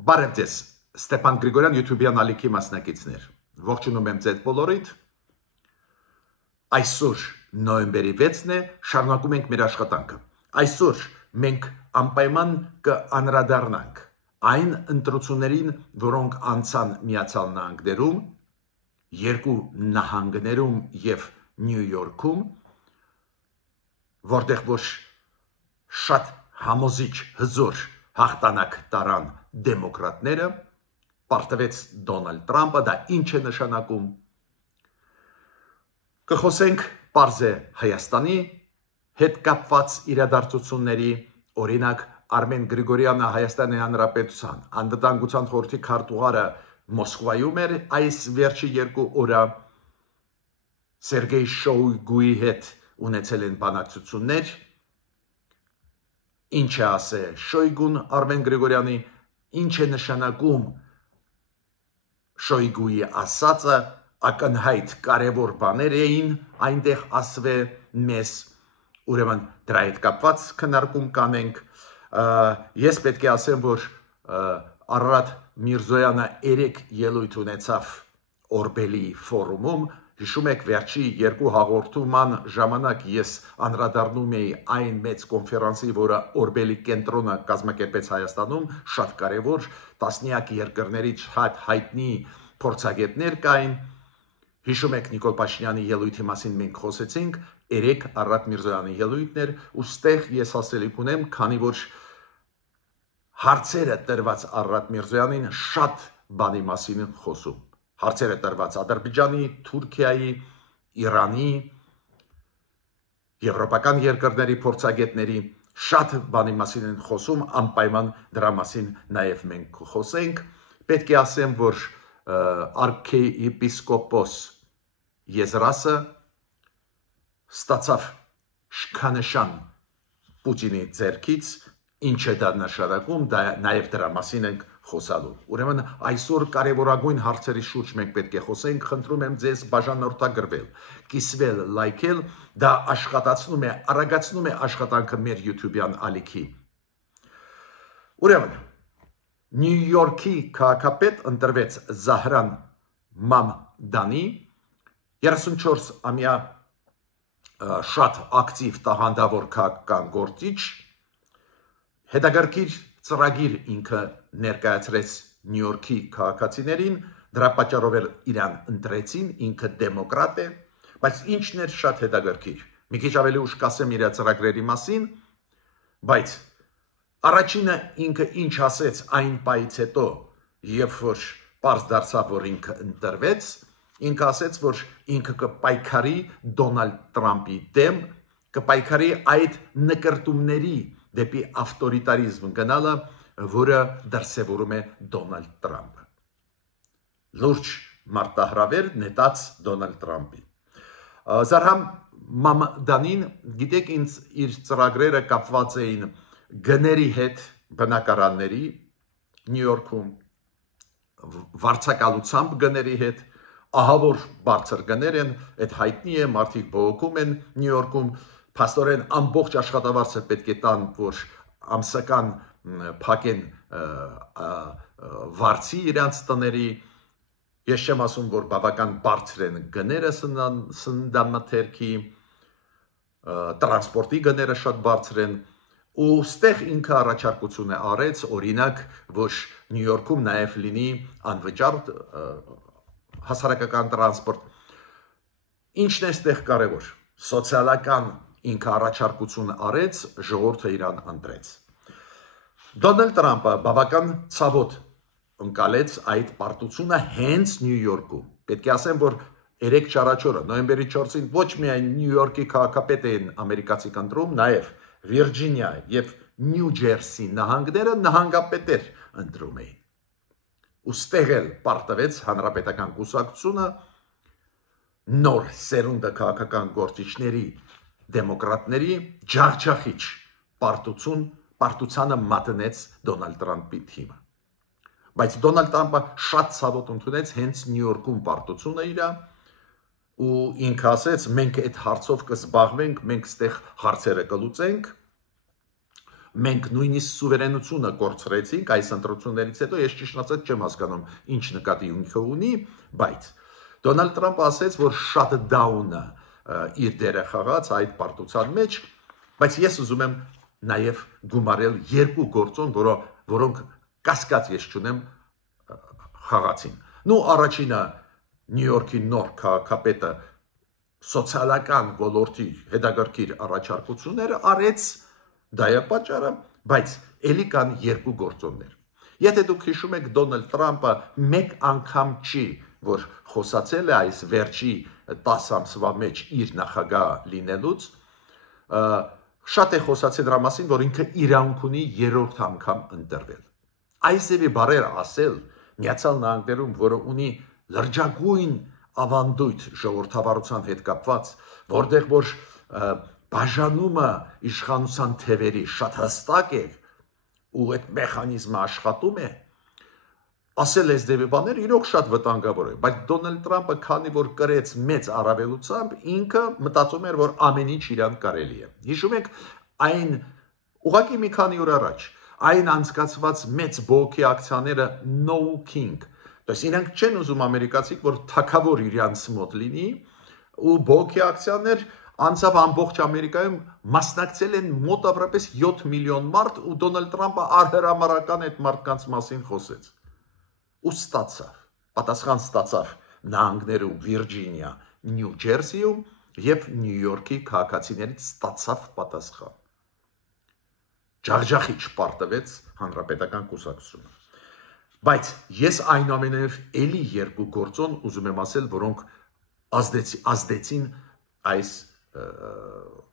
Բարև ձեզ, Ստեփան Գրիգորյան YouTube-յան ալիքի մասնակիցներ։ Ողջունում եմ ձեզ բոլորիդ։ Այսօր նոյեմբերի 6-ն է, շարունակում ենք մեր աշխատանքը։ Այսօր մենք անպայման կանդրադառնանք այն ընտրություններին, որոնք անցան Միացյալ Նահանգներում, երկու նահանգներում եւ Նյու Յորքում, որտեղ որ շատ համոզիչ հզոր հաղթանակ տարան դեմոկրատները, պարտվեց Դոնալդ Տրամպը, դա ինչ է նշանակում։ Կխոսենք պարզ է Հայաստանի հետ կապված իրադարձությունների, օրինակ Արմեն Գրիգորյանը Հայաստանի Հանրապետության անվտանգության խորհրդի քարտուղարը Մոսկվայում էր այս վերջի երկու օրը, Սերգեյ Շոյգուի հետ ունեցել են բանակցություններ, ինչ է ասել Շոյգուն Արմեն Գրիգորյանի, ինչ է նշանակում Շոյգուի ասածը, ակնհայտ կարևոր բաներ էին այնտեղ ասվել մեզ, ուրեմն դրա հետ կապված քննարկում կանենք։ Ես պետք է ասեմ, որ Արարատ Միրզոյանը 3 ելույթ ունեցավ Օրբելի ֆորումում, հիշում եք վերջի երկու հաղորդման ժամանակ ես անդրադառնում էի այն մեծ կոնֆերանսի, որը Օրբելի կենտրոնը կազմակերպեց Հայաստանում, շատ կարևոր, տասնյակ երկրներից հայտնի փորձագետներ կային։ Հիշում եք Նիկոլ Փաշինյանի ելույթի մասին մենք խոսեցինք, 3 Արարատ Միրզոյանի ելույթներ, ուստեղ ես ասելիք ունեմ, քանի որ հարցերը տրված Արարատ Միրզոյանին շատ բանի մասին են խոսում։ Հարցերը տրված Ադրբեջանի, Թուրքիայի, Իրանի, եվրոպական երկրների փորձագետների շատ բանի մասին են խոսում, անպայման դրա մասին նաև մենք խոսենք։ Պետք է ասեմ, որ արքեպիսկոպոս Եզրասը ստացավ շքանշան Պուտինի ձեռքից, ինչ է դա նշանակում, նաև դրա մասին ենք խոսալու։ Ուրեմն այսօր կարևորագույն հարցերի շուրջ մենք պետք է խոսենք, խնդրում եմ ձեզ բաժանորդագրվել, կիսվել, լայքել, դա աշխատացնում է, արագացնում է աշխատանքը մեր YouTube-յան ալիքի։ Ուրեմն Նյու Յորքի քաղաքապետ ընտրվեց Զահրան Մամդանի, 34-ամյա շատ ակտիվ տաղանդավոր քաղաքական գործիչ, հետաքրքիր ծրագիր ինքը ներկայացրեց Նյու Յորքի քաղաքացիներին, դրա պատճառով էլ իրան ընտրեցին, ինքը դեմոկրատ է, բայց ինչն էր շատ հետաքրքիր։ Մի քիչ ավելի ուշ կասեմ իր ծրագրերի մասին, բայց առաջինը ինքը ինչ ասեց այն պայից հետո, երբ որ պարզ դարձավ, որ ինքը ընտրվեց, ինքը ասեց, որ ինքը կպայքարի Դոնալդ Տրամպի դեմ, կպայքարի այդ նկրտումների դեպի ավտորիտարիզմ գնալը, որը դրսևորում է Դոնալդ Տրամպը։ Լուրջ մարտահրավեր նետած Դոնալդ Տրամպի։ Զահրան Մամդանին, գիտեք, իր ծրագրերը կապված էին գների հետ, բնակարանների Նյու Յորքում, վարձակալությամբ գների հետ, ահավոր բարձր գներ են, այդ հայտնի է, մարդիկ բողոքում են Նյու Յորքում, փաստորեն ամբողջ աշխատավարձը պետք է տան, որ ամսական փակեն վարձի իրանց տների, ես չեմ ասում, որ բավական բարձր են գները սննդամթերքի, տրանսպորտի գները շատ բարձր են, ու ստեղ ինքը առաջարկություն է արեց, օրինակ, որ Նյու Յորքում նաև լինի անվճար հասարակական տրանսպորտ։ Ինչն է ստեղ կարևոր, սոցիալական ինքը առաջարկություն արեց, ժողովուրդը իրան ընտրեց։ Դոնալդ Տրամպը բավական ցավոտ ընկալեց այդ պարտությունը հենց Նյու Յորքում։ Պետք է ասեմ, որ 3 առաջորը, նոյեմբերի 4-ին ոչ միայն Նյու Յորքի քաղաքապետ են ամերիկացի ընտրում, նաև Վիրջինիա եւ Նյու Ջերսի նահանգները նահանգապետեր ընտրում էին։ Ուստեղ էլ պարտվեց հանրապետական կուսակցությունը նոր սերունդը քաղաքական գործիչների, դեմոկրատների ջախջախիչ պարտությանը մատնեց Դոնալդ Տրամպի թիմը։ Բայց Դոնալդ Տրամպը շատ ցավոտ ընդունեց հենց Նյու Յորքում պարտությունը իր, ու ինքը ասեց, մենք այդ հարցով կզբաղվենք, մենք ստեղ հարցերը կլուծենք, Մենք նույնիսկ սուվերենությունը կորցրեցինք այս ընտրություններից հետո, ես ճիշտ ասած չեմ հասկանում ինչ նկատի ունի, բայց Դոնալդ Թրամփը ասաց, որ shutdown-ը իր դերը խաղաց այդ պարտության մեջ, բայց ես ուզում եմ նաև գումարել երկու գործոն, որոնք կասկած ես չունեմ խաղացին։ Նու առաջինը Նյու Յորքի նոր քաղաքապետը սոցիալական ոլորտի հետաքրքիր առաջարկություններ արեց, դա է պատճառը, բայց ելի կան երկու գործոններ։ Եթե դուք հիշում եք Դոնալդ Թրամփը մեկ անգամ չի, որ խոսացել է այս վերջի 10 ամսվա մեջ իր նախագահ լինելուց, շատ է խոսացել դրա մասին, որ ինքը իրավունք ունի երրորդ անգամ ընտրվել։ Այսևի բարեր ասել Միացյալ Նահանգներում, որը ունի լրջագույն ավանդույթ ժողովրդավարության հետ կապված, որտեղ որ բաժանումը իշխանության թևերի շատ հստակ է ու այդ մեխանիզմը աշխատում է, ասել այս դեպի բաներ իրոք շատ վտանգավոր է, բայց Դոնալդ Թրամփը քանի որ կրեց մեծ առավելությամբ, ինքը մտածում էր, որ ամեն ինչ իրան կարելի է։ Հիշում եք այն ուղղակի մի քանի օր առաջ այն անցկացված մեծ բողոքի ակցիաները No King, դες իրանք չեն ուզում ամերիկացիք, որ թակավոր իրանց մոտ լինի ու բողոքի ակցիաներ անցավ ամբողջ Ամերիկայում մասնակցել են մոտավորապես 7 միլիոն մարդ ու Դոնալդ Թրամփը արհրամարական այդ մարդկանց մասին խոսեց։ Ու ստացավ, պատասխան ստացավ նահանգներում Վիրջինիա, Նյու Ջերսիում եւ Նյու Յորքի քաղաքացիներից ստացավ պատասխան։ Ջախջախի չպարտվեց հանրապետական կուսակցությունը։ Բայց ես այնուամենայնիվ էլի երկու գործոն ուզում եմ ասել, որոնք ազդեցին այս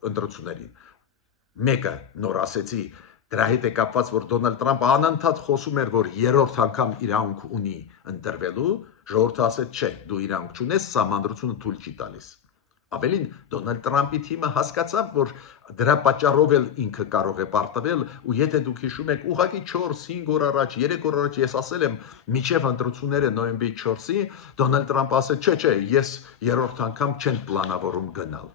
ընտրություններին։ Մեկը նոր ասեցի, դրա հետ է կապված, որ Դոնալդ Թրամփը անընդհատ խոսում էր, որ երրորդ անգամ իրավունք ունի ընտրվելու, ժողովուրդը ասեց, չէ, դու իրավունք չունես, սահմանադրությունը թույլ չի տալիս։ Ավելին Դոնալդ Թրամփի թիմը հասկացավ, որ դրա պատճառով էլ ինքը կարող է պարտվել, ու եթե դուք հիշում եք, ուղղակի 4-5 օր առաջ, 3 օր առաջ ես ասել եմ, միջև ընտրությունները նոյեմբերի 4-ի, Դոնալդ Թրամփը ասել, չէ, ես երրորդ անգամ չեմ պլանավորում գնալ։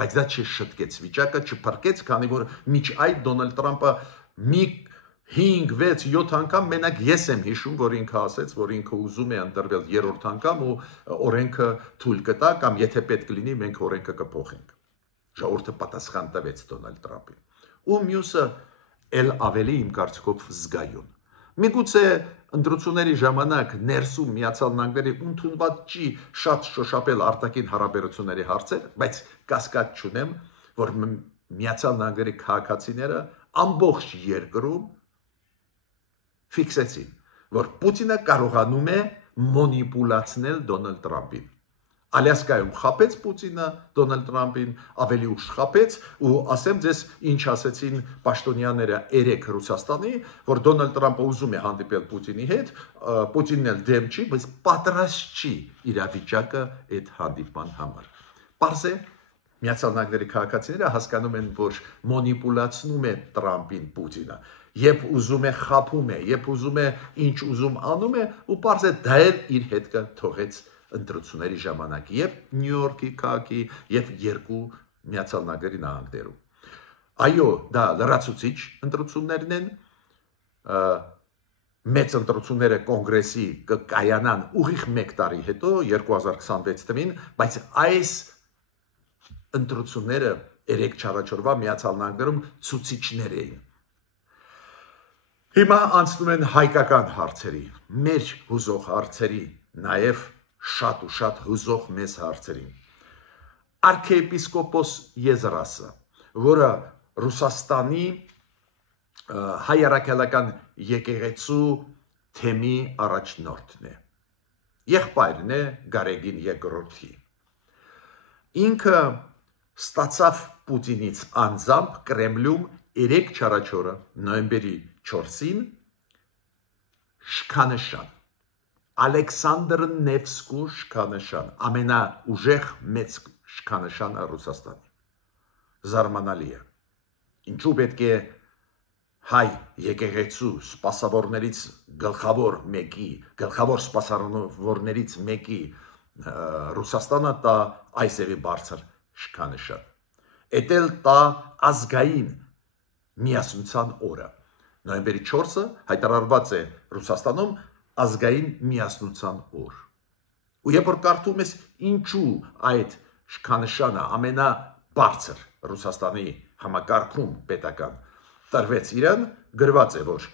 Բայց դա չշտկեց վիճակը, չփրկեց, քանի որ միջ այդ Դոնալդ Թրամփը մի 5, 6, 7 անգամ մենակ ես եմ հիշում, որ ինքը ասեց, որ ինքը ուզում է ընտրվել երրորդ անգամ ու օրենքը թույլ կտա կամ եթե պետք լինի, մենք օրենքը կփոխենք։ Ժողովուրդը պատասխան տվեց Դոնալդ Թրամփին։ Ու մյուսը էլ ավելի իմ կարծիքով զգայուն։ Միգուցե ընտրությունների ժամանակ ներսում Միացյալ Նահանգների ընդունված չի շատ շոշափել արտաքին հարաբերությունների հարցեր, բայց կասկած չունեմ, որ Միացյալ Նահանգների քաղաքացիները ամբողջ երկրում ֆիքսեցին, որ Պուտինը կարողանում է մոնիպուլացնել Դոնալդ Թրամփին։ Ալյասկայում խաբեց Պուտինը Դոնալդ Թրամփին, ավելի ուշ խաբեց ու ասեմ ձեզ ինչ ասեցին պաշտոնյաները երեք Ռուսաստանի, որ Դոնալդ Թրամփը ուզում է հանդիպել Պուտինի հետ, Պուտինն էլ դեմ չի, բայց պատրաստ չի իրավիճակը այդ հանդիպման համար։ Պարզ է, Միացյալ Նահանգների քաղաքացիները հասկանում են, որ մոնիպուլացնում է Թրամփին Պուտինը, երբ ուզում է խաբում է, երբ ուզում է ինչ ուզում անում է, ու պարզ է դա էլ իր հետքը թողեց ընտրությունների ժամանակ եւ Նյու Յորքի քաղաքի եւ երկու Միացյալ Նահանգների նահանգներում։ Այո, դա լրացուցիչ ընտրություններն են, մեծ ընտրությունները կոնգրեսի կկայանան ուղիղ 1 տարի հետո 2026 թվականին, բայց այս ընտրությունները 3-4 օրվա Միացյալ Նահանգներում ցուցիչներ էին։ Հիմա անցնում են հայկական հարցերի, մեր հուզող հարցերի, նաև շատ ու շատ հուզող մեզ հարցերին։ Արքեպիսկոպոս Եզրասը, որը Ռուսաստանի հայ առաքելական եկեղեցու թեմի առաջնորդն է, եղբայրն է Գարեգին II-ի։ Ինքը ստացավ Պուտինից անձամբ Կրեմլում 3-4 օրը նոյեմբերի 4-ին շքանշան, Ալեքսանդր Նևսկու շքանշան, ամենաուժեղ մեծ շքանշանը Ռուսաստանի։ Զարմանալի է։ Ինչու պետք է հայ եկեղեցու սպասավորներից գլխավոր սպասավորներից մեկի Ռուսաստանը տա այսևի բարձր շքանշան։ Էդ էլ տա ազգային միասնության օրը։ Նոյեմբերի 4-ը հայտարարված է Ռուսաստանում ազգային միասնության օր։ Ու երբ որ կարդում ես ինչու այդ շքանշանը ամենաբարձր Ռուսաստանի համակարգում պետական տրվեց իրեն, գրված է, որ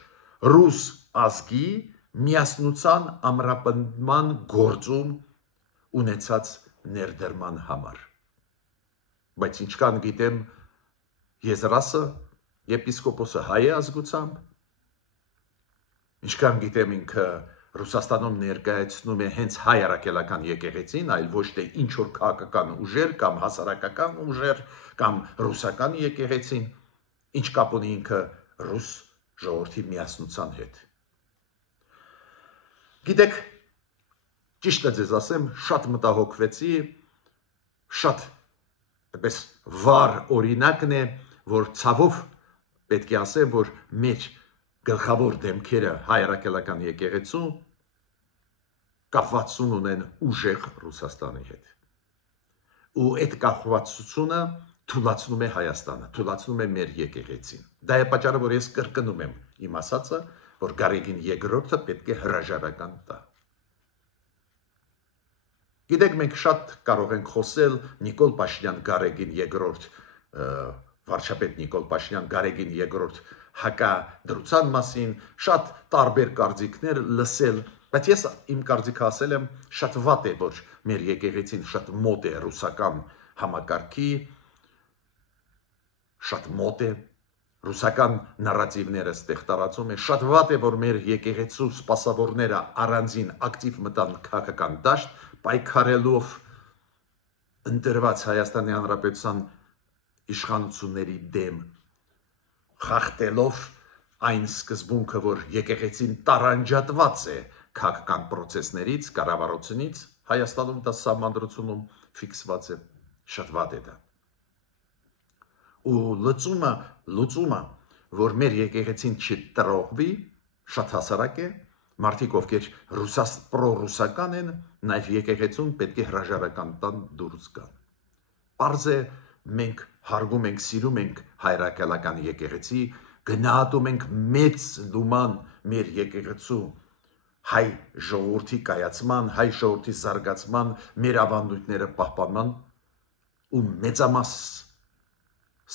ռուս ազգի միասնության ամրապնդման գործում ունեցած ներդրման համար։ Բայց ինչքան գիտեմ, Եզրասը եպիսկոպոսը հայ է ազգությամբ, ինչքան գիտեմ ինքը Ռուսաստանում ներկայացնում է հենց հայ առաքելական եկեղեցին, այլ ոչ թե ինչ որ քաղաքական ուժեր կամ հասարակական ուժեր կամ ռուսական եկեղեցին, ինչ կապ ունի ինքը ռուս ժողովրդի միասնության հետ։ Գիտեք, ճիշտը ձեզ ասեմ, շատ մտահոգվեցի, շատ այդպես վառ օրինակն է, որ ցավով պետք է ասեմ, որ մեր գլխավոր դեմքերը հայ առաքելական եկեղեցու կապվածություն ունեն ուժեղ Ռուսաստանի հետ։ Ու այդ կապվածությունը թուլացնում է Հայաստանը, թուլացնում է մեր եկեղեցին։ Դա է պատճառը, որ ես կրկնում եմ իմ ասածը, որ Գարեգին երկրորդը պետք է հրաժարական տա։ Գիտեք, մենք շատ կարող ենք խոսել Նիկոլ Փաշինյան Գարեգին երկրորդ վարչապետ Նիկոլ Փաշինյան Գարեգին երկրորդ հակադրության մասին, շատ տարբեր կարծիքներ լսել, բայց ես իմ կարծիքը ասել եմ, շատ վատ է, որ մեր եկեղեցին շատ մոտ է ռուսական համակարգի, շատ մոտ է ռուսական նարատիվները ստեղ տարածում է, շատ վատ է, որ մեր եկեղեցու սպասավորները առանձին ակտիվ մտան քաղաքական դաշտ, պայքարելով ընտրված Հայաստանի Հանրապետության իշխանությունների դեմ, խախտելով այն սկզբունքը, որ եկեղեցին տարանջատված է քաղաքական պրոցեսներից, կառավարությունից, Հայաստանում դա սահմանադրությունում ֆիքսված է, շատ վատ է դա։ Ու լուծումը, որ մեր եկեղեցին չտրողվի, շատ հասարակ է, մարդիկ, ովքեր պրոռուսական են, նաև եկեղեցուն պետք է հրաժարական տան դուրս գան։ Պարզ է, մենք հարգում ենք, սիրում ենք հայ առաքելական եկեղեցի, գնահատում ենք մեծ լուման մեր եկեղեցու հայ ժողովրդի կայացման, հայ ժողովրդի զարգացման, մեր ավանդույթները պահպանման ու մեծամաս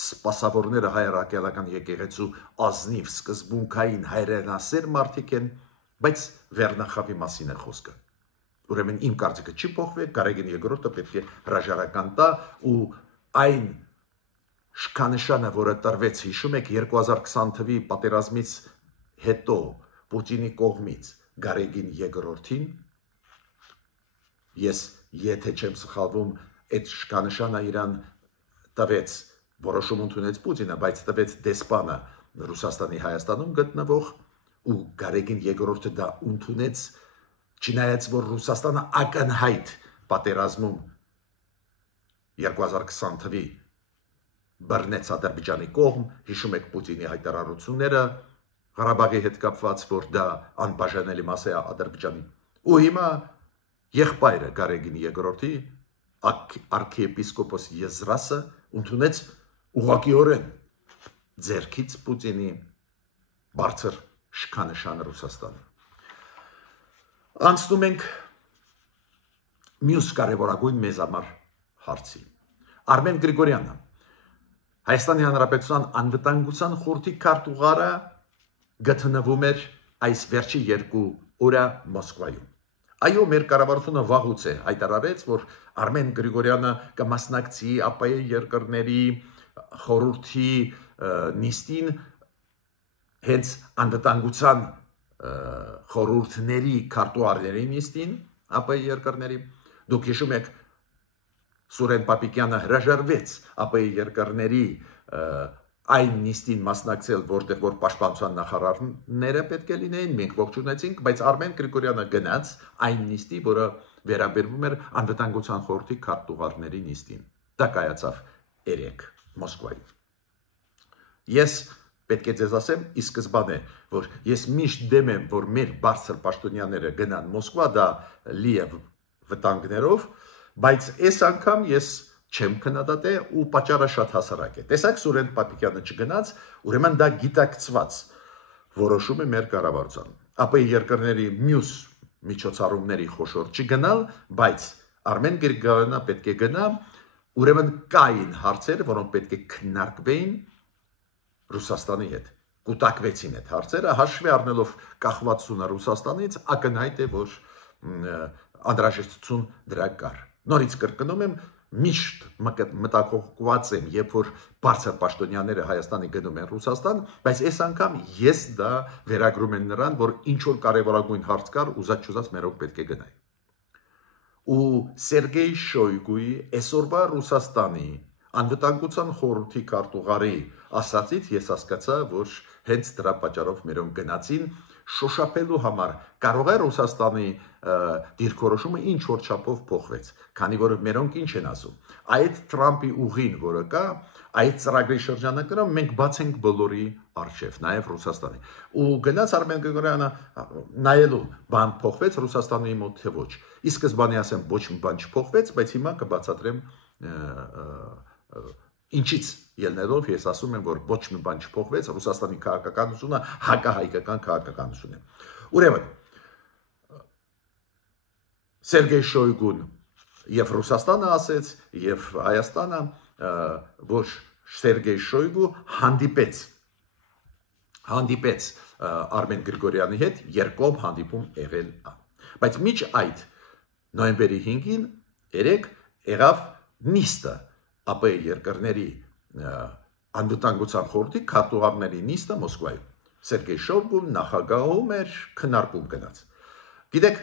սպասավորները հայ առաքելական եկեղեցու ազնիվ սկզբունքային հայրենասեր մարդիկ են, բայց վերնախավի մասին է խոսքը։ Ուրեմն իմ կարծիքը չի փոխվել, Գարեգին երկրորդը պետք է հրաժարական տա ու այն շքանշանը, որը տրվեց, հիշում եք 2020 թվականի պատերազմից հետո Պուտինի կողմից Գարեգին երկրորդին, ես եթե չեմ սխալվում, այդ շքանշանը իրան տվեց, որոշում ընդունեց Պուտինը, բայց տվեց դեսպանը Ռուսաստանի Հայաստանում գտնվող ու Գարեգին երկրորդը դա ընդունեց, չնայած որ Ռուսաստանը ակնհայտ պատերազմում 2020 թվականի բռնեց Ադրբեջանի կողմ, հիշում եք Պուտինի հայտարարությունները Ղարաբաղի հետ կապված, որ դա անբաժանելի մաս է Ադրբեջանի։ Ու հիմա եղբայրը Գարեգին երկրորդի արքիեպիսկոպոս Եզրասը ընդունեց ուղղակիորեն ձեռքից Պուտինի բարձր շքանշանը Ռուսաստանը։ Անցնում ենք մյուս կարևորագույն մեզ համար հարցի։ Արմեն Գրիգորյանը, Հայաստանի Հանրապետության անվտանգության խորհրդի քարտուղարը գտնվում էր այս վերջի 2 օրը Մոսկվայում։ Այո, մեր կառավարությունը վաղուց է հայտարարեց, որ Արմեն Գրիգորյանը կմասնակցի ԱՊԵ երկրների խորհրդի նիստին, հենց անվտանգության խորհուրդների քարտուղարների նիստին ԱՊԵ երկրների։ Դուք հիշում եք, Սուրեն Պապիկյանը հրաժարվեց ԱՊԵ երկրների այն նիստին մասնակցել, որտեղ որ պաշտպանության նախարարները պետք է լինեին, մենք ողջունեցինք, բայց Արմեն Գրիգորյանը գնաց այն նիստի, որը վերաբերվում էր անվտանգության խորհրդի քարտուղարների նիստին։ Դա կայացավ երեկ Մոսկվայում։ Ես պետք է ձեզ ասեմ, ի սկզբանե, որ ես միշտ դեմ եմ, որ մեր բարձր պաշտոնյաները գնան Մոսկվա, դա լի է վտանգներով, բայց այս անգամ ես չեմ քննադատե ու պատճառը շատ հասարակ է։ Տեսակ Սուրեն Պապիկյանը չգնաց, ուրեմն դա գիտակցված որոշում է մեր կառավարության։ ԱՊ երկրների մյուս միջոցառումների խոշոր չգնալ, բայց Արմեն Գրիգորյանը պետք է գնա, ուրեմն կային հարցեր, որոնք պետք է քննարկվեին Ռուսաստանի հետ։ Կուտակվեցին այդ հարցերը, հաշվի առնելով կախվածությունը Ռուսաստանից, ակնհայտ է, որ անհրաժեշտություն դրա կար։ Նորից կրկնում եմ, միշտ մտահոգված եմ, երբ որ բարձր պաշտոնյաները Հայաստանի գնում են Ռուսաստան, բայց այս անգամ ես դա վերագրում եմ նրան, որ ինչ որ կարևորագույն հարց կար, ուզած չուզած մերոք պետք է գնայի։ Ու Սերգեյ Շոյգուի այսօրվա Ռուսաստանի անվտանգության խորհրդի քարտուղարի ասացից ես հասկացա, որ հենց դրա պատճառով մերոնք գնացին շոշափելու համար։ Կարող է Ռուսաստանի դիրքորոշումը ինչ որ չափով փոխվեց, քանի որ մերոնք ինչ են ասում։ Այդ Թրամփի ուղին, որը կա, այդ ծրագրի շրջանակներում մենք բաց ենք բոլորի արժև, նաև Ռուսաստանի։ Ու գնաց Արմեն Գրիգորյանը նայելու բան փոխվեց Ռուսաստանի մոտ թե ոչ։ Ի սկզբանե ասեմ ոչ մի բան չփոխվեց, բայց հիմա կբացատրեմ ինչից ելնելով ես ասում եմ, որ ոչ մի բան չփոխվեց, Ռուսաստանի քաղաքականությունը հակահայկական քաղաքականություն է։ Ուրեմն Սերգեյ Շոյգուն եւ Ռուսաստանը ասեց եւ Հայաստանը, որ Սերգեյ Շոյգու հանդիպեց Արմեն Գրիգորյանի հետ երկկողմ հանդիպում եղել է։ Բայց միջ այդ նոյեմբերի 5-ին երեք եղավ նիստը ԱՊ երկրների անվտանգության խորհրդի քարտուղարների նիստը Մոսկվայում։ Սերգեյ Շոյգուն նախագահում էր, քննարկում գնաց։ Գիտեք,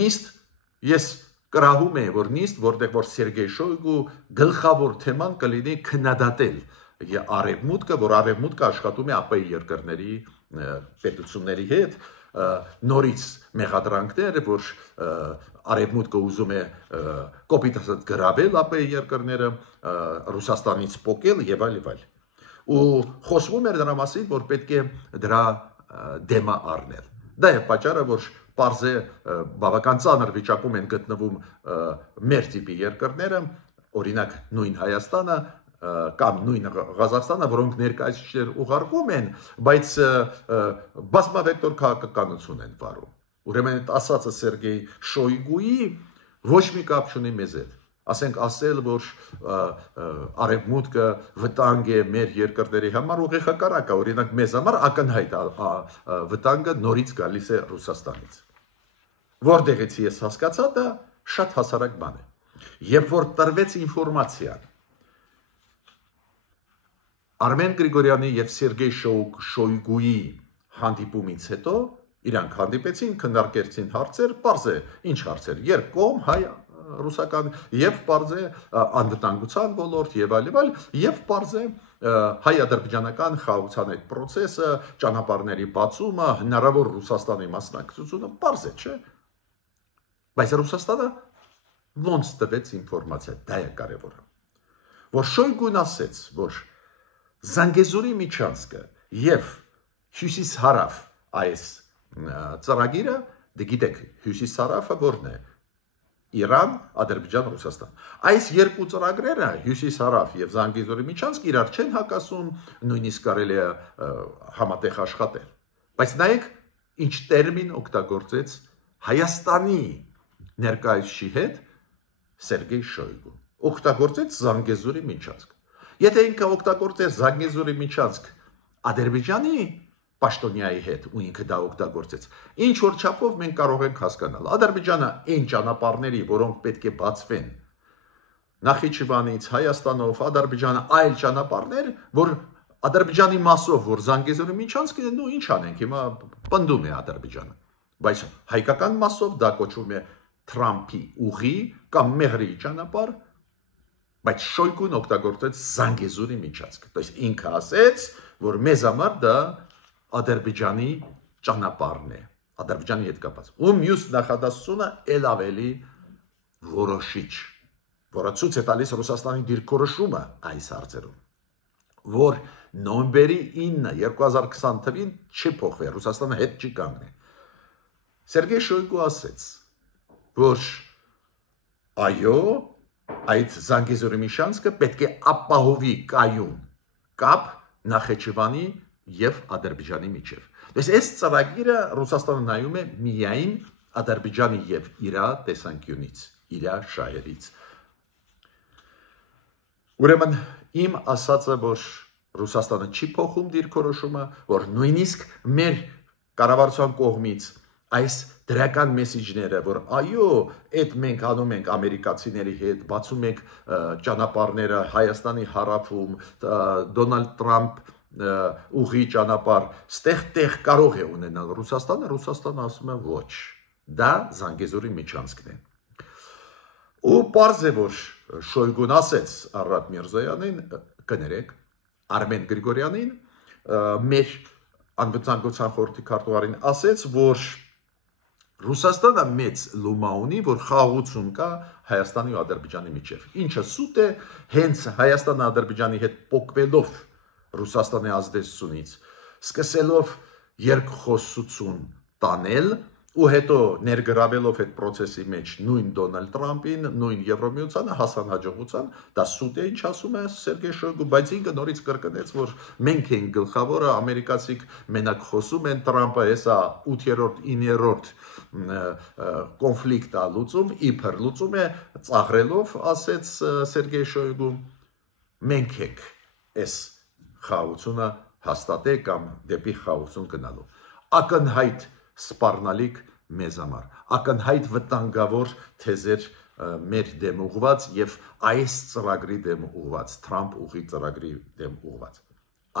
նիստ ես կրահում եմ, որ նիստ, որտեղ որ Սերգեյ Շոյգու գլխավոր թեման կլինի քննադատել Արևմուտքը, որ Արևմուտքը աշխատում է ԱՊ երկրների պետությունների հետ, նորից մեղադրանքներ, որ Արևմուտքը ուզում է կոպիտ ասած գրավել ԱՊ երկրները, Ռուսաստանից փոկել եւ այլ եւ այլ։ Ու խոսվում էր դրա մասին, որ պետք է դրա դեմը առնել։ Դա է պատճառը, որ պարզ է բավական ծանր վիճակում են գտնվում մեր տիպի երկրները, օրինակ նույն Հայաստանը կամ նույն Ղազախստանը, որոնք ներկայացուցիչներ ուղարկում են, բայց բազմավեկտոր քաղաքականություն են վարում։ Ուրեմն այդ ասածը Սերգեյ Շոյգուի ոչ մի կապ չունի մեզ հետ։ Ասենք ասել, որ Արևմուտքը վտանգ է մեր երկրների համար, ուղիղ հակառակը, օրինակ մեզ համար ակնհայտ վտանգը նորից գալիս է Ռուսաստանից։ Որտեղից ես հասկացա, դա շատ հասարակ բան է։ Երբ որ տրվեց ինֆորմացիան Արմեն Գրիգորյանի եւ Սերգեյ Շոյգուի հանդիպումից հետո իրանք հանդիպեցին, քննարկեցին հարցեր, պարզ է, ինչ հարցեր, երկկողմ հայ ռուսական եւ պարզ է անվտանգության ոլորտ եւ այլ, եւ պարզ է հայ-ադրբեջանական խաղաղության այդ process-ը, ճանապարհների բացումը, հնարավոր Ռուսաստանի մասնակցությունը, պարզ է, չէ՞։ Բայց Ռուսաստանը ոնց տվեց ինֆորմացիա, դա է կարևորը։ Որ Շոյգուն ասեց, որ Զանգեզուրի միջանցքը եւ Հյուսիս-Հարավ այս ծրագիրը, դե գիտեք, Հյուսիս-Հարավը որն է։ Իրան, Ադրբեջան, Ռուսաստան։ Այս երկու ծրագրերը Հյուսիս-Հարավ եւ Զանգեզուրի միջանցք իրար չեն հակասում, նույնիսկ կարելի է համատեղ աշխատել։ Բայց նայեք, ինչ տերմին օգտագործեց Հայաստանի ներկայացուցիչի հետ Սերգեյ Շոյգուն։ Օգտագործեց Զանգեզուրի միջանցք։ Եթե ինքը օգտագործեց Զանգեզուրի միջանցք Ադրբեջանի պաշտոնյայի հետ ու ինքը դա օգտագործեց, ինչ որ չափով մենք կարող ենք հասկանալ։ Ադրբեջանը այն ճանապարհների, որոնք պետք է բացվեն Նախիջևանից, Հայաստանով, Ադրբեջանը այլ ճանապարհներ, որ Ադրբեջանի մասով, որ Զանգեզուրի միջանցքն է, ինչ անենք, հիմա պնդում է Ադրբեջանը։ Բայց հայկական մասով դա կոչվում է Թրամփի ուղի կամ մեղրի ճանապարհ, բայց Շոյգուն օգտագործեց Զանգեզուրի միջանցքը։ Այսինքն ինքը ասեց, որ մեզ համար դա Ադրբեջանի ճանապարհն է, Ադրբեջանի հետ կապված։ Ու մյուս նախադասությունը ել ավելի որոշիչ, որը ցույց է տալիս Ռուսաստանի դիրքորոշումը այս հարցերում, որ նոյեմբերի 9, 2020 թվին չի փոխվի, Ռուսաստանը հետ չի կանգնի։ Սերգեյ Շոյգու ասեց, որ այո, այդ Զանգեզուրի միջանցքը պետք է ապահովի կայուն կապ Նախիջևանի եւ Ադրբեջանի միջև։ Դες այս ծրագիրը Ռուսաստանը նայում է միայն Ադրբեջանի եւ իր տեսանկյունից, իր շահերից։ Ուրեմն իմ ասածը, որ Ռուսաստանը չի փոխում դիրքորոշումը, որ նույնիսկ մեր կառավարության կողմից այս դրական մեսիջները, որ այո, այդ մենք անում ենք ամերիկացիների հետ, բացում ենք ճանապարհները Հայաստանի հարավում, Դոնալդ Տրամփ ուղի ճանապարհ, ստեղ կարող է ունենալ Ռուսաստանը ասում է ոչ, դա Զանգեզուրի միջանցքն է։ Ու պարզ է, որ Շոյգուն ասեց Արարատ Միրզոյանին, կներեք, Արմեն Գրիգորյանին, մեր անվտանգության խորհրդի քարտուղարին ասեց, որ Ռուսաստանը մեծ լումա ունի, որ խաղաղություն կա Հայաստանի ու Ադրբեջանի միջև։ Ինչը սուտ է, հենց Հայաստանը Ադրբեջանի հետ փոխվելով Ռուսաստանի ազդեցությունից, սկսելով երկխոսություն տանել ու հետո ներգրավելով այդ process-ի մեջ նույն Դոնալդ Տրամփին, նույն Եվրոմիությանը հասան հաջողության, դա սուտ է, ինչ ասում է Սերգեյ Շոյգու, բայց ինքը նորից կրկնեց, որ մենք ենք գլխավորը, ամերիկացիք մենակ խոսում են, Տրամփը հեսա 8-րդ, 9-րդ կոնֆլիկտ լուծում, իբր լուծում է ծաղրելով, ասեց Սերգեյ Շոյգուն, մենք ենք այս խաղաղությունը հաստատել կամ դեպի խաղաղություն գնալու։ Ակնհայտ սպառնալիք մեզ համար, ակնհայտ վտանգավոր թեզեր մեր դեմ ուղված եւ այս ծրագրի դեմ ուղված, Թրամփ ուղի ծրագրի դեմ ուղված։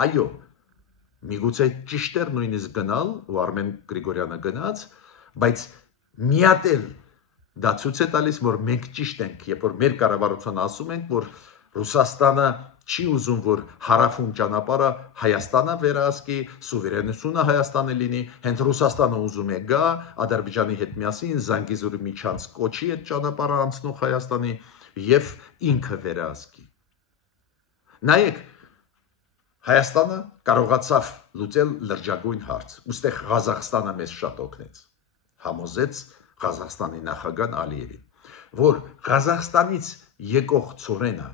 Այո, միգուցե ճիշտ էր նույնիսկ գնալ, ու Արմեն Գրիգորյանը գնաց, բայց միատել դա ցույց է տալիս, որ մենք ճիշտ ենք, երբ որ մեր կառավարությունը ասում ենք, որ Ռուսաստանը չի ուզում, որ հարավում ճանապարհը Հայաստանը վերահսկի, սուվերենությունը Հայաստանը լինի, հենց Ռուսաստանը ուզում է գա Ադրբեջանի հետ միասին Զանգեզուրի միջանց կոչի այդ ճանապարհը անցնող Հայաստանի եւ ինքը վերահսկի։ Նայեք, Հայաստանը կարողացավ լուծել լրջագույն հարց, ուստեղ Ղազախստանը մեզ շատ օգնեց, համոզեց Ղազախստանի նախագահ Ալիևին, որ Ղազախստանից եկող ծորենը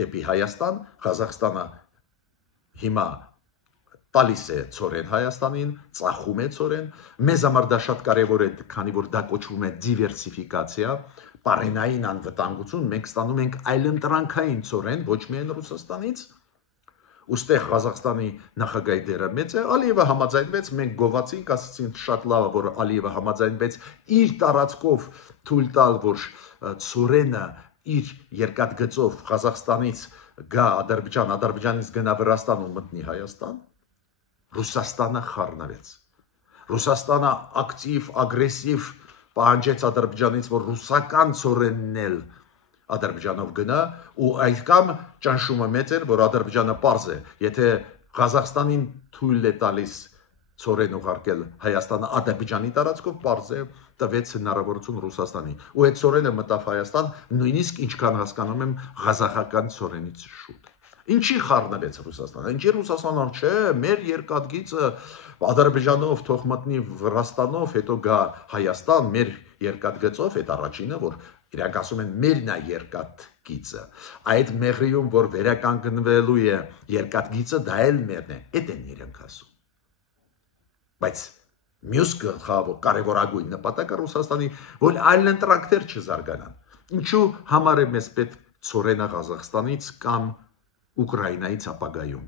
դեպի Հայաստան, Ղազախստանը հիմա տալիս է ծորեն Հայաստանին, ծախում է ծորեն, մեզ համար դա շատ կարևոր է, քանի որ դա կոչվում է դիվերսիֆիկացիա, պարենային անվտանգություն, մենք ստանում ենք այլընտրանքային ծորեն, ոչ միայն Ռուսաստանից, ուստեղ Ղազախստանի նախագահի դերը մեծ է, Ալիևը համաձայնվեց, մենք գովացինք, ասացին շատ լավ է, որ Ալիևը համաձայնվեց իր տարածքով թույլ տալ, որ ծորենը իր երկաթգծով Ղազախստանից գա Ադրբեջան, Ադրբեջանից գնա Վրաստան ու մտնի Հայաստան, Ռուսաստանը խառնվեց։ Ռուսաստանը ակտիվ, ագրեսիվ պահանջեց Ադրբեջանից, որ ռուսական ծորենն էլ Ադրբեջանով գնա, ու այդ կամ ճնշումը մեծ էր, որ Ադրբեջանը պարզ է, եթե Ղազախստանին թույլ է տալիս ծորեն ուղարկել Հայաստանը Ադրբեջանի տարածքով, պարզ է տվեց հնարավորություն Ռուսաստանի։ Ու այդ ծորենը մտավ Հայաստան, նույնիսկ ինչքան հասկանում եմ ղազախական ծորենից շուտ։ Ինչի խառնվեց Ռուսաստանը։ Ինչի Ռուսաստանը, չէ, մեր երկաթգիծը Ադրբեջանով թող մտնի Վրաստանով, հետո գա Հայաստան, մեր երկաթգծով, այդ առաջինը, որ իրանք ասում են մերն է երկաթգիծը։ Այդ մեղրիում, որ վերականգնվելու է երկաթգիծը, դա էլ մերն է։ Այդ են իրենք ասում։ Բայց մյուս կարևորագույն նպատակը Ռուսաստանի, որ այլընտրանքներ չզարգանան։ Ինչու համար է մեզ պետք ծորենը Ղազախստանից կամ Ուկրաինայից ապագայում։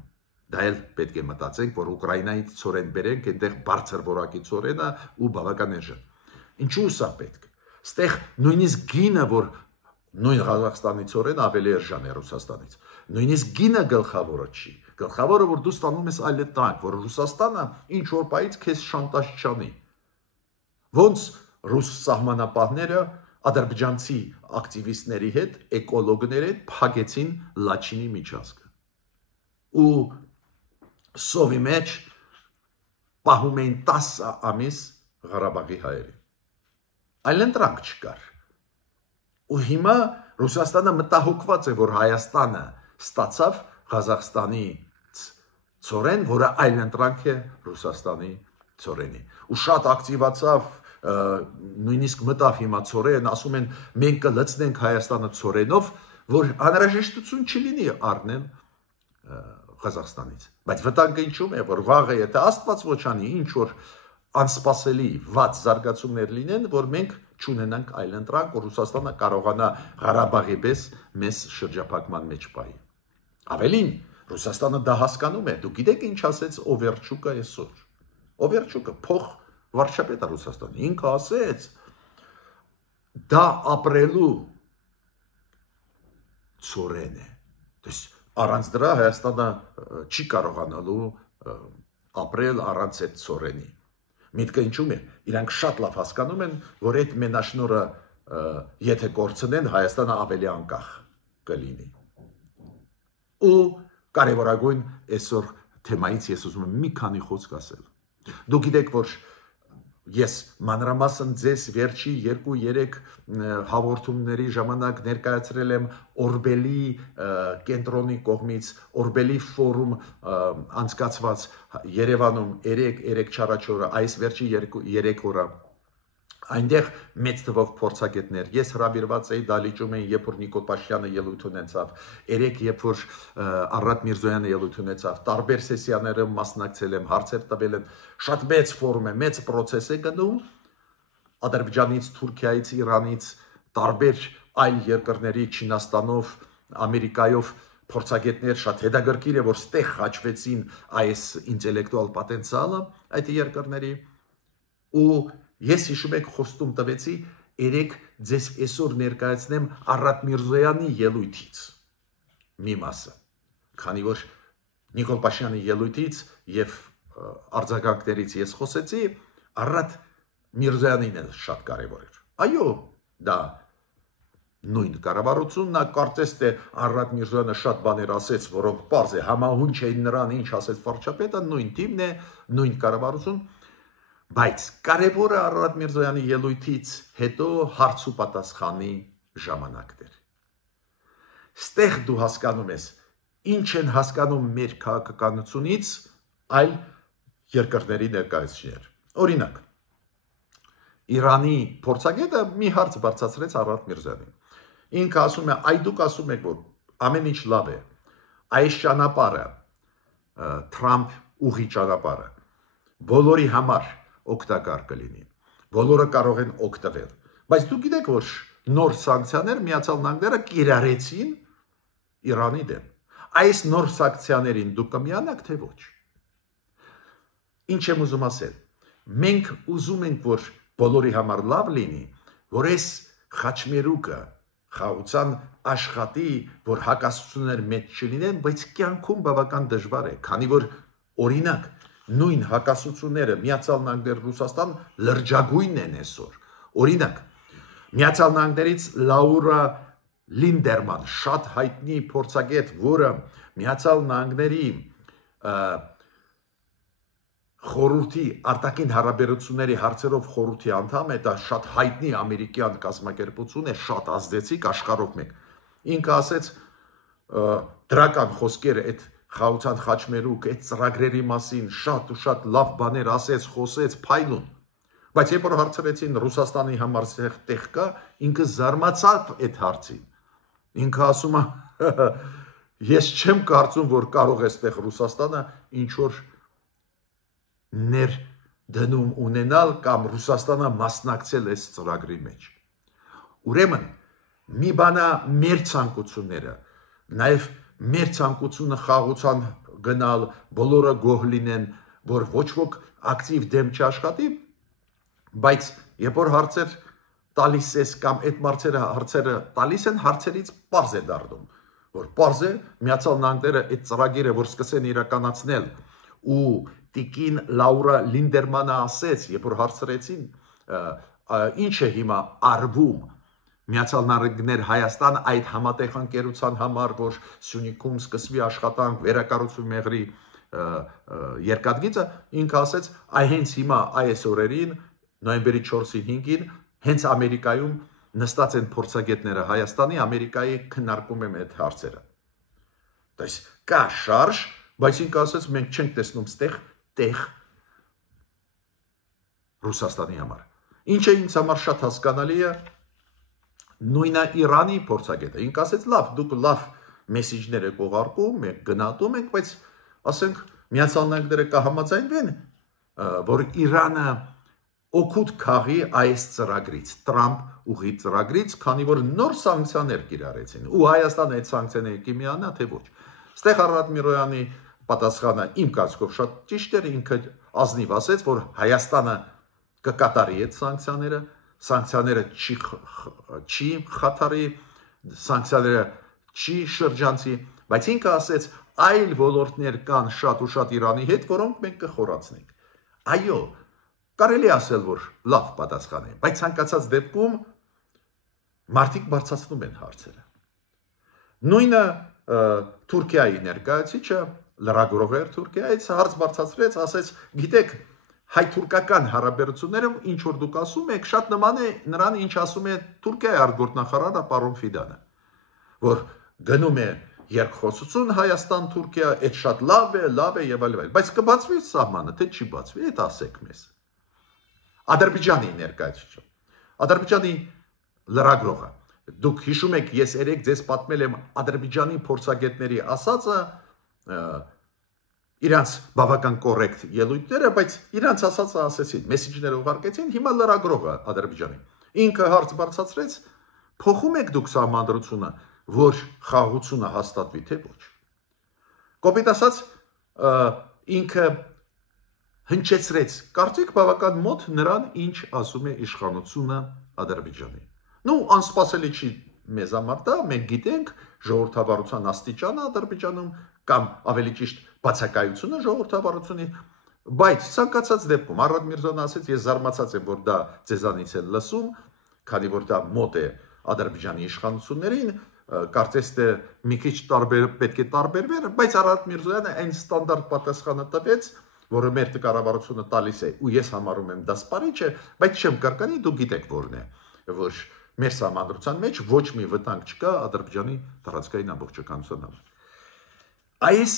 Դա էլ պետք է մտածենք, որ Ուկրաինայից ծորեն բերենք, այնտեղ բարձր որակի ծորենը ու բավական էժան։ Ինչու սա պետք։ Ստեղ նույնիսկ գինը, որ նույն Ղազախստանի ծորենը ավելի էժան է Ռուսաստանից։ Նույնիսկ գինը գլխավորը չի։ Գլխավորը, որ դու ստանում ես այլընտրանք, որ Ռուսաստանը ինչ որ պայից քեզ շանտաժ չանի։ Ոնց ռուս սահմանապահները ադրբեջանցի ակտիվիստների հետ, էկոլոգների հետ փակեցին Լաչինի միջանցքը։ Ու սովի մեջ պահում էին 10 ամիս Ղարաբաղի հայերին։ Այլընտրանք չկար։ Ու հիմա Ռուսաստանը մտահոգված է, որ Հայաստանը ստացավ Ղազախստանի ծորեն, որը այլընտրանք է Ռուսաստանի ծորենի։ Ու շատ ակտիվացավ նույնիսկ մտավ հիմա ծորեն, ասում են մենք կլցնենք Հայաստանը ծորենով, որ անհրաժեշտություն չլինի առնել Ղազախստանից։ Բայց վտանգը ինչու՞մ է, որ վաղը եթե Աստված ոչ անի, ինչ որ անսպասելի վատ զարգացումներ լինեն, որ մենք չունենանք այլ ընտրանք, որ Ռուսաստանը կարողանա Ղարաբաղի պես մեզ շրջափակման մեջ պահի։ Ավելին, Ռուսաստանը դա հասկանում է։ Դուք գիտեք ինչ ասեց Օվերչուկը այսօր։ Օվերչուկը փոխ վարչապետը Ռուսաստանի ինքը ասեց դա ապրելու ծորեն է։ Դες առանց դրա Հայաստանը չի կարողանալու ապրել առանց այդ ծորենի։ Միտքը ինչու՞մ է։ Իրանք շատ լավ հասկանում են, որ այդ մենաշնորը եթե կորցնեն Հայաստանը ավելի անկախ կլինի։ Ու կարևորագույն այսօր թեմայից ես ուզում եմ մի քանի խոսք ասել։ Դուք գիտեք, որ ես մանրամասն ձեզ վերջի 2-3 հաղորդումների ժամանակ ներկայացրել եմ Օրբելի կենտրոնի կողմից Օրբելի ֆորում անցկացված Երևանում 3 չարաչորը այս վերջի 3 օրը այնտեղ մեծ թվով փորձագետներ ես հրավիրված էի դալիճում էին երբ որ Նիկոլ Փաշինյանը ելույթ ունեցավ երբ որ Արարատ Միրզոյանը ելույթ ունեցավ տարբեր սեսիաները մասնակցել եմ հարցեր տվել եմ շատ մեծ ֆորում է մեծ process է գնում Ադրբեջանից Թուրքիայից Իրանից տարբեր այլ երկրների Չինաստանով Ամերիկայով փորձագետներ շատ հետաքրքիր է որ ստեղ հաճվեցին այս ինտելեկտուալ պոտենցիալը այդ երկրների ու ես հիշում եք խոստում տվեցի 3 ձեզ այսօր ներկայացնեմ Արարատ Միրզոյանի ելույթից մի մասը քանի որ Նիկոլ Փաշինյանի ելույթից եւ արձագանքներից ես խոսեցի Արարատ Միրզոյանին էլ շատ կարեւոր էր այո դա նույն կառավարությունն է կարծես թե Արարատ Միրզոյանը շատ բաներ ասեց որոնք պարզ է համահունչ էին նրան ինչ ասեց վարչապետը նույն թիմն է նույն կառավարություն Բայց կարևորը Արարատ Միրզոյանի ելույթից հետո հարց ու պատասխանի ժամանակներ։ Ստեղ դու հասկանում ես, ինչ են հասկանում մեր քաղաքականությունից այլ երկրների ներկայացուցիչներ։ Օրինակ, Իրանի փորձագետը մի հարց բարձրացրեց Արարատ Միրզոյանին։ Ինքը ասում է, այ դուք ասում եք, որ ամեն ինչ լավ է։ Այս ճանապարհը Թրամփ ուղի ճանապարհը բոլորի համար օգտակար կլինի։ Բոլորը կարող են օգտվել։ Բայց դուք գիտեք, որ նոր սանկցիաներ Միացյալ Նահանգները կիրառեցին Իրանի դեմ։ Այս նոր սանկցիաներին դուք կմիանաք թե ոչ։ Ինչ եմ ուզում ասել։ Մենք ուզում ենք, որ բոլորի համար լավ լինի, որ այս խաչմերուկը խաղացան աշխատի, որ հակասություններ մեծ չլինեն, բայց կյանքում բավական դժվար է, քանի որ օրինակ նույն հակասությունները Միացյալ Նահանգներ Ռուսաստան լրջագույնն են այսօր։ Օրինակ, Միացյալ Նահանգներից Լաուրա Լինդերման, շատ հայտնի փորձագետ, որը Միացյալ Նահանգների խորհրդի արտաքին հարաբերությունների հարցերով խորհրդի անդամ է, դա շատ հայտնի ամերիկյան կազմակերպություն է, շատ ազդեցիկ աշխարհով մեկ։ Ինքը ասեց դրական խոսքեր այդ Խաղացան խաչմերուկ, այդ ծրագրերի մասին շատ ու շատ լավ բաներ ասեց, խոսեց, փայլուն։ Բայց երբ որ հարցրեցին Ռուսաստանի համար տեղ կա, ինքը զարմացավ այդ հարցին։ Ինքը ասում է, ես չեմ կարծում, որ կարող է այդտեղ Ռուսաստանը ինչ որ ներդնում ունենալ կամ Ռուսաստանը մասնակցել այս ծրագրի մեջ։ Ուրեմն, մի բան է մեր ցանկությունները, նաև մեր ցանկությունը խաղացան գնալ, բոլորը գոհ լինեն, որ ոչ ոք ակտիվ դեմ չաշխատի, բայց երբ որ հարցեր տալիս ես կամ այդ հարցերը տալիս են, հարցերից պարզ է դառնում, որ պարզ է Միացյալ Նահանգները այդ ծրագիրը, որ սկսեն իրականացնել ու տիկին Լաուրա Լինդերմանը ասեց, երբ որ հարցրեցին, ինչ է հիմա արվում Միացյալ Նահանգներ Հայաստան այդ համատեղ ընկերության համար, որ Սյունիքում սկսվի աշխատանք վերակառուցում մեղրի երկաթգիծը, ինքը ասեց, այ հենց հիմա այս օրերին, նոյեմբերի 4-ին 5-ին, հենց Ամերիկայում նստած են փորձագետները Հայաստանի, Ամերիկայի քննարկում են այդ հարցերը։ Դες կա շարժ, բայց ինքը ասեց, մենք չենք տեսնում ստեղ տեղ Ռուսաստանի համար։ Ինչը ինձ համար շատ հասկանալի է, նույնը Իրանի փորձագետը ինք ասեց լավ, դուք լավ մեսիջներ եք ուղարկում, մենք գնահատում ենք, բայց ասենք Միացյալ Նահանգները կհամաձայնվեն, որ Իրանը օգուտ քաղի այս ծրագրից, Տրամփ ուղի ծրագրից, քանի որ նոր սանկցիաներ կիրառեցին, ու Հայաստանը այդ սանկցիաների կմիանա, թե ոչ։ Ստեղ Արարատ Միրոյանի պատասխանը իմ կարծիքով շատ ճիշտ էր, ինքը ազնիվ ասեց, որ Հայաստանը կկատարի այդ սանկցիաները չի խաթարի, սանկցիաները չի շրջանցի, բայց ինքը ասեց այլ ոլորտներ կան շատ ու շատ Իրանի հետ, որոնք մենք կխորացնենք։ Այո, կարելի ասել, որ լավ պատասխան է, բայց ցանկացած դեպքում մարդիկ բարձրացնում են հարցերը։ Նույնը Թուրքիայի ներկայացուցիչը լրագրող էր Թուրքիայից, հարց բարձրացրեց, ասեց, գիտեք, հայ-թուրքական հարաբերություններում ինչ որ դուք ասում եք, շատ նման է նրան, ինչ ասում է Թուրքիայի արտգործնախարարը պարոն Ֆիդանը, որ գնում է երկխոսություն Հայաստան-Թուրքիա, այդ շատ լավ է եւ այլն, բայց կբացվի սահմանը, թե չի բացվի, այդ ասեք մեզ։ Ադրբեջանի ներկայացուցիչը, Ադրբեջանի լրագրողը, դուք հիշում եք, ես երեք ձեզ պատմել եմ Ադրբեջանի փորձագետների ասածը, իրանց բավական կոռեկտ ելույթները, բայց իրանց ասածը ասեցին, մեսիջներ ուղարկեցին, հիմա լրագրողը Ադրբեջանի։ Ինքը հարց բարձրացրեց, փոխում եք դուք սահմանադրությունը, որ խաղաղությունը հաստատվի, թե ոչ։ Կոպիտ ասած, ինքը հնչեցրեց, կարծիք բավական մոտ նրան, ինչ ասում է իշխանությունը Ադրբեջանի։ Նու անսպասելի չի մեզ համար դա, մենք գիտենք ժողովրդավարության աստիճանը Ադրբեջանում կամ ավելի ճիշտ բացակայությունը ժողովրդավարությունի, բայց ցանկացած դեպքում Արարատ Միրզոն ասեց, ես զարմացած եմ, որ դա ձեզանից է լսում, քանի որ դա մոտ է Ադրբեջանի իշխանություններին, կարծես թե մի քիչ պետք է տարբերվեր, բայց Արարատ Միրզոյանը այն ստանդարտ պատասխանը տվեց, որը մեր կառավարությունը տալիս է, ու ես համարում եմ դա սպառիչ է, բայց չեմ կարկանի, դուք գիտեք որն է, որ մեր սահմանադրության մեջ ոչ մի վտանգ չկա Ադրբեջանի տարածքային ամբողջականության համար։ Այս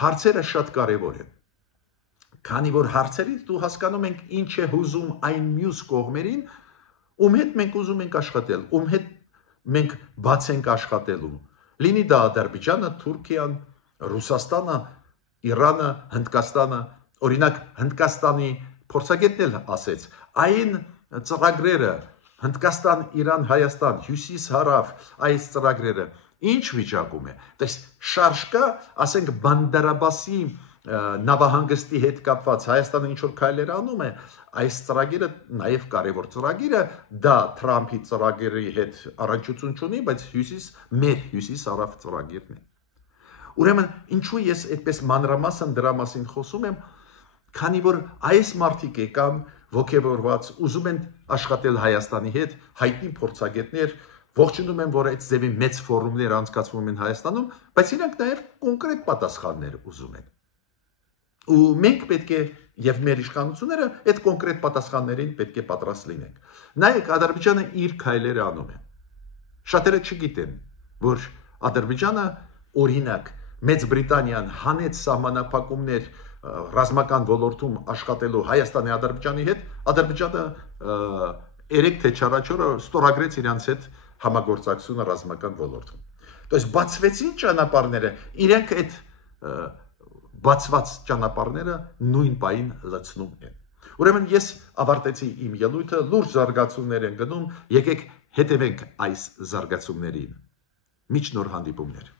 հարցերը շատ կարևոր են, քանի որ հարցերից դու հասկանում ենք ինչ է հուզում այն մյուս կողմերին, ում հետ մենք ուզում ենք աշխատել, ում հետ մենք բաց ենք աշխատելու, լինի դա Ադրբեջանը, Թուրքիան, Ռուսաստանը, Իրանը, Հնդկաստանը, օրինակ Հնդկաստանի փորձագետն էլ ասեց, այն ծրագրերը Հնդկաստան, Իրան, Հայաստան, Հյուսիս-Հարավ, այս ծրագրերը ինչ վիճակում է, դες շարժ կա, ասենք Բանդարաբասի նավահանգստի հետ կապված Հայաստանը ինչ որ քայլեր անում է, այս ծրագիրը նաև կարևոր ծրագիր է, դա Թրամփի ծրագրի հետ առնչություն չունի, բայց մեր հյուսիս-հարավ ծրագիրն է։ Ուրեմն ինչու ես այդպես մանրամասն դրա մասին խոսում եմ, քանի որ այս մարդիկ եկան ոգևորված, ուզում են աշխատել Հայաստանի հետ, հայտնի փորձագետներ, ողջունում են, որ այդ ձևի մեծ ֆորումներ անցկացվում են Հայաստանում, բայց իրենք նաև կոնկրետ պատասխաններ ուզում են։ Ու մենք պետք է եւ մեր իշխանությունները այդ կոնկրետ պատասխաններին պետք է պատրաստ լինենք։ Նայեք, Ադրբեջանը իր քայլերը անում է։ Շատերը չգիտեն, որ Ադրբեջանը օրինակ Մեծ Բրիտանիան հանեց սահմանափակումներ ռազմական ոլորտում աշխատելու Հայաստանի Ադրբեջանի հետ, Ադրբեջանը 3 թե 4 օրը ստորագրեց իրանց հետ համագործակցությունը ռազմական ոլորտում։ Դες բացվեցին ճանապարհները, իրենք այդ բացված ճանապարհները նույն պահին լցնում են։ Ուրեմն ես ավարտեցի իմ ելույթը, լուրջ զարգացումներ են գնում, եկեք հետևենք այս զարգացումներին։ Մինչ նոր հանդիպումներ։